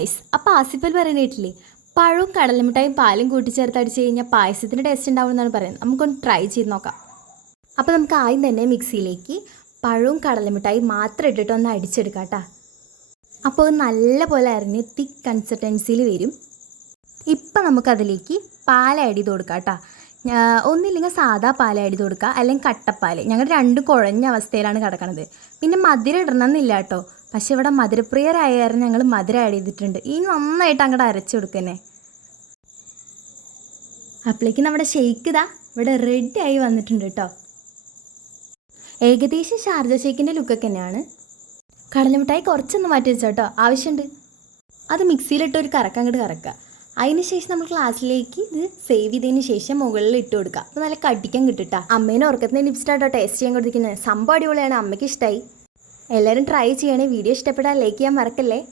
Guys, അപ്പോൾ ആസിഫൽ പറയുന്ന കേട്ടില്ലേ, പഴവും കടലമിഠായും പാലും കൂട്ടിച്ചേർത്ത് അടിച്ച് കഴിഞ്ഞാൽ പായസത്തിന് ടേസ്റ്റ് ഉണ്ടാവും എന്നാണ് പറയുന്നത്. നമുക്കൊന്ന് ട്രൈ ചെയ്ത് നോക്കാം. അപ്പോൾ നമുക്ക് ആദ്യം തന്നെ മിക്സിയിലേക്ക് പഴവും കടലമിഠായും മാത്രം ഇട്ടിട്ട് ഒന്ന് അടിച്ചെടുക്കാം കേട്ടോ. അപ്പോൾ നല്ല പോലെ അരിഞ്ഞ് തിക്ക് കൺസിസ്റ്റൻസിയിൽ വരും. ഇപ്പം നമുക്കതിലേക്ക് പാൽ ആഡ് ചെയ്ത് കൊടുക്കാം കേട്ടോ. ഒന്നില്ലെങ്കിൽ സാധാ പാൽ ആഡ് ചെയ്ത് കൊടുക്കുക, അല്ലെങ്കിൽ കട്ടപ്പാൽ. ഞങ്ങൾ രണ്ടും കുഴഞ്ഞ അവസ്ഥയിലാണ് കിടക്കണത്. പിന്നെ മധുരം ഇടണമെന്നില്ല കേട്ടോ, പക്ഷെ ഇവിടെ മധുരപ്രിയരായ കാരണം ഞങ്ങൾ മധുരം ആഡ് ചെയ്തിട്ടുണ്ട്. ഈ നന്നായിട്ട് അങ്ങോട്ട് അരച്ചു കൊടുക്കന്നെ. അപ്പോഴേക്കും നമ്മുടെ ഷെയ്ക്ക് ഇതാ ഇവിടെ റെഡി ആയി വന്നിട്ടുണ്ട് കേട്ടോ. ഏകദേശം ഷാർജ ഷേക്കിൻ്റെ ലുക്കൊക്കെ തന്നെയാണ്. കടലമിഠായി കുറച്ചൊന്ന് മാറ്റി വെച്ചോ കേട്ടോ, ആവശ്യമുണ്ട്. അത് മിക്സിയിലിട്ട് ഒരു കറക്കങ്ങോട്ട് കറക്കുക. അതിന് ശേഷം നമ്മൾ ഗ്ലാസ്സിലേക്ക് ഇത് സേവ് ചെയ്തതിന് ശേഷം മുകളിൽ ഇട്ട് കൊടുക്കുക. അപ്പോൾ നല്ല കടിക്കാൻ കിട്ടിട്ടാ. അമ്മേനെ ഉറക്കത്തിന് ടിപ്സിട്ടാട്ടോ ടേസ്റ്റ് ചെയ്യാൻ കൊടുത്തിരിക്കുന്നത്. സംഭവം അടിപൊളിയാണ്, അമ്മയ്ക്ക് ഇഷ്ടമായി. എല്ലാവരും ട്രൈ ചെയ്യണേ. വീഡിയോ ഇഷ്ടപ്പെട്ടാൽ ലൈക്ക് ചെയ്യാൻ മറക്കല്ലേ.